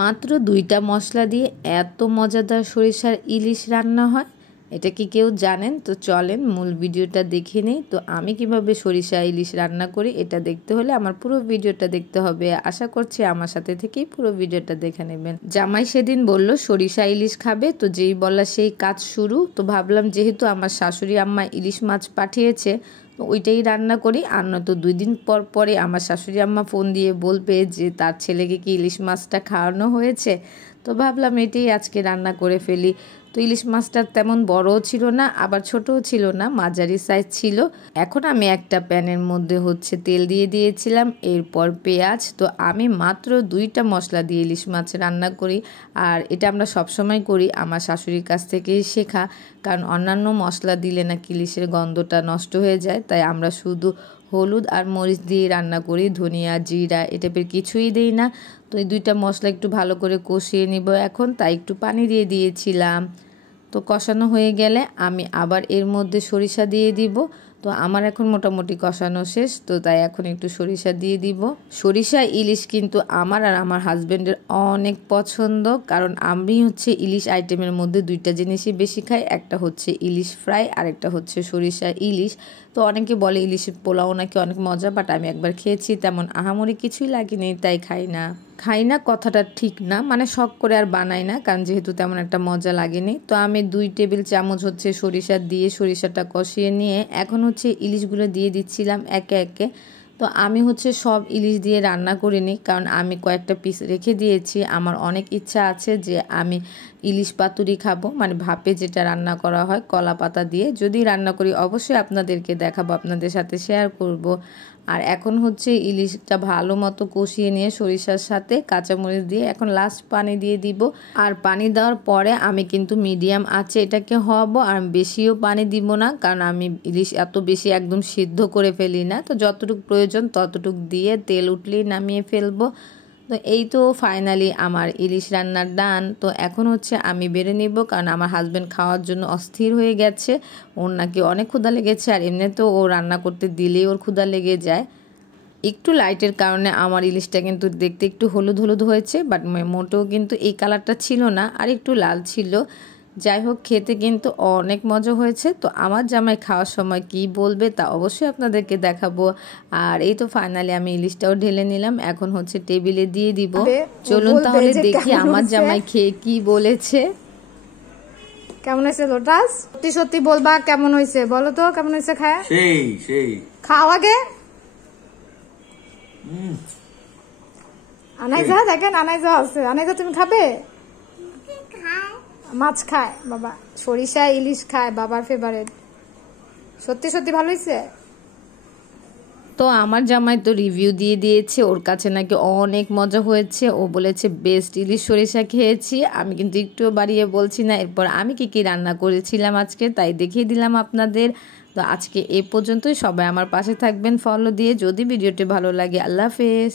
মাত্র 2টা মশলা দিয়ে এত মজাদার সরিষার ইলিশ রান্না হয়, এটা কি কেউ জানেন? তো চলেন মূল ভিডিওটা দেখে নেই। তো আমি কিভাবে সরিষা ইলিশ রান্না করি এটা দেখতে হলে আমার পুরো ভিডিওটা দেখতে হবে। আশা করছি আমার সাথে থেকেই পুরো ভিডিওটা দেখে নেবেন। জামাই সেদিন বলল সরিষা ইলিশ খাবে, তো যেই বলা সেই কাজ শুরু। তো ভাবলাম যেহেতু আমার শাশুড়ি আম্মা ইলিশ মাছ পাঠিয়েছে তো ওইটাই রান্না করি, আর নয়তো 2 দিন পর পরে আমার শাশুড়ি আম্মা ফোন দিয়ে বলবে যে তার ছেলেকে কি ইলিশ মাছটা খাওয়ানো হয়েছে। তো ভাবলাম এটাই আজকে রান্না করে ফেলি। তো ইলিশ মাছটা তেমন বড়ও ছিল না আবার ছোটও ছিল না, মাঝারি সাইজ ছিল। এখন আমি একটা প্যানের মধ্যে তেল দিয়ে দিয়েছিলাম, এরপর পেঁয়াজ। তো আমি মাত্র 2টা মশলা দিয়ে ইলিশ মাছ রান্না করি, আর এটা আমরা সবসময় করি, আমার শাশুড়ির কাছ থেকেই শেখা। কারণ অন্যান্য মশলা দিলে নাকি ইলিশের গন্ধটা নষ্ট হয়ে যায়, তাই আমরা শুধু হলুদ আর মরিচ দিয়ে রান্না করি, ধনিয়া জিরা এ টাইপের কিছুই দিই না। তো এই 2টা মশলা একটু ভালো করে কষিয়ে নিব এখন, তাই একটু পানি দিয়ে দিয়েছিলাম। তো কষানো হয়ে গেলে আমি আবার এর মধ্যে সরিষা দিয়ে দিব। তো আমার এখন মোটামুটি কষানো শেষ, তো তাই এখন একটু সরিষা দিয়ে দিব। সরিষা ইলিশ কিন্তু আমার আর আমার হাজব্যান্ডের অনেক পছন্দ, কারণ আমি ইলিশ আইটেমের মধ্যে 2টা জিনিসই বেশি খাই, একটা ইলিশ ফ্রাই আর একটা সরিষা ইলিশ। তো অনেকে বলে ইলিশের পোলাও নাকি অনেক মজা, বাট আমি একবার খেয়েছি, তেমন আহামরি কিছুই লাগেনি, তাই খাই না কথাটা ঠিক না, মানে শখ করে আর বানাই না, কারণ যেহেতু তেমন একটা মজা লাগেনি। তো আমি 2 টেবিল চামচ সরিষা দিয়ে সরিষাটা কষিয়ে নিয়ে এখন ইলিশগুলো দিয়ে দিচ্ছিলাম একে একে। তো আমি সব ইলিশ দিয়ে রান্না করিনি, কারণ আমি কয়েকটা পিস রেখে দিয়েছি। আমার অনেক ইচ্ছা আছে যে আমি ইলিশ পাতুরি খাবো, মানে ভাপে যেটা রান্না করা হয় কলা পাতা দিয়ে। যদি রান্না করি অবশ্যই আপনাদেরকে দেখাবো, আপনাদের সাথে শেয়ার করব। আর এখন ইলিশটা ভালো মতো কষিয়ে নিয়ে সরিষার সাথে কাঁচামরিচ দিয়ে এখন লাস্ট পানি দিয়ে দিব। আর পানি দেওয়ার পরে আমি কিন্তু মিডিয়াম আঁচে এটাকে হওয়াবো, আর বেশিও পানি দিব না, কারণ আমি ইলিশ এত বেশি একদম সিদ্ধ করে ফেলি না। তো যতটুকু প্রয়োজন ততটুকু দিয়ে তেল উঠলেই নামিয়ে ফেলবো। তো এই তো ফাইনালি আমার ইলিশ রান্নার ডান। তো এখন আমি বেড়ে নিব, কারণ আমার হাজব্যান্ড খাওয়ার জন্য অস্থির হয়ে গেছে। ওর নাকি অনেক ক্ষুধা লেগেছে, আর এমনি তো ও রান্না করতে দিলেই ওর ক্ষুধা লেগে যায়। একটু লাইটের কারণে আমার ইলিশটা কিন্তু দেখতে একটু হলুদ হলুদ হয়েছে, বাট মোটেও কিন্তু এই কালারটা ছিল না, আর একটু লাল ছিল। যাই হোক, খেতে কিন্তু অনেক মজা হয়েছে। তো আমার জামাই খাওয়ার সময় কি বলবে তা অবশ্যই আপনাদেরকে দেখাবো। আর এই তো ফাইনালি আমি ইলিশটাও ঢেলে নিলাম, এখন টেবিলে দিয়ে দিব। চলুন তাহলে দেখি আমার জামাই খেয়ে কি বলেছে। কেমন হয়েছে লোটাস? সত্যি সত্যি বলবা কেমন হয়েছে, বলো তো কেমন হয়েছে? খায় খাও আগে। আনাইজা দেখেন, আনাইজা আছে। আনাইজা তুমি খাবে? মাছ খায় বাবা, সরিষা ইলিশ খায়, বাবার ফেভারিট। সত্যি সত্যি ভালো হয়েছে। তো আমার জামাই তো রিভিউ দিয়ে দিয়েছে, ওর কাছে নাকি অনেক মজা হয়েছে। ও বলেছে বেস্ট ইলিশ সরিষা খেয়েছি। আমি কিন্তু একটুও বাড়িয়ে বলছি না। এরপর আমি কি রান্না করেছিলাম আজকে তাই দেখিয়ে দিলাম আপনাদের। তো আজকে এ পর্যন্তই। সবাই আমার পাশে থাকবেন ফলো দিয়ে। যদি ভিডিওটি ভালো লাগে, আল্লাহ হাফেজ।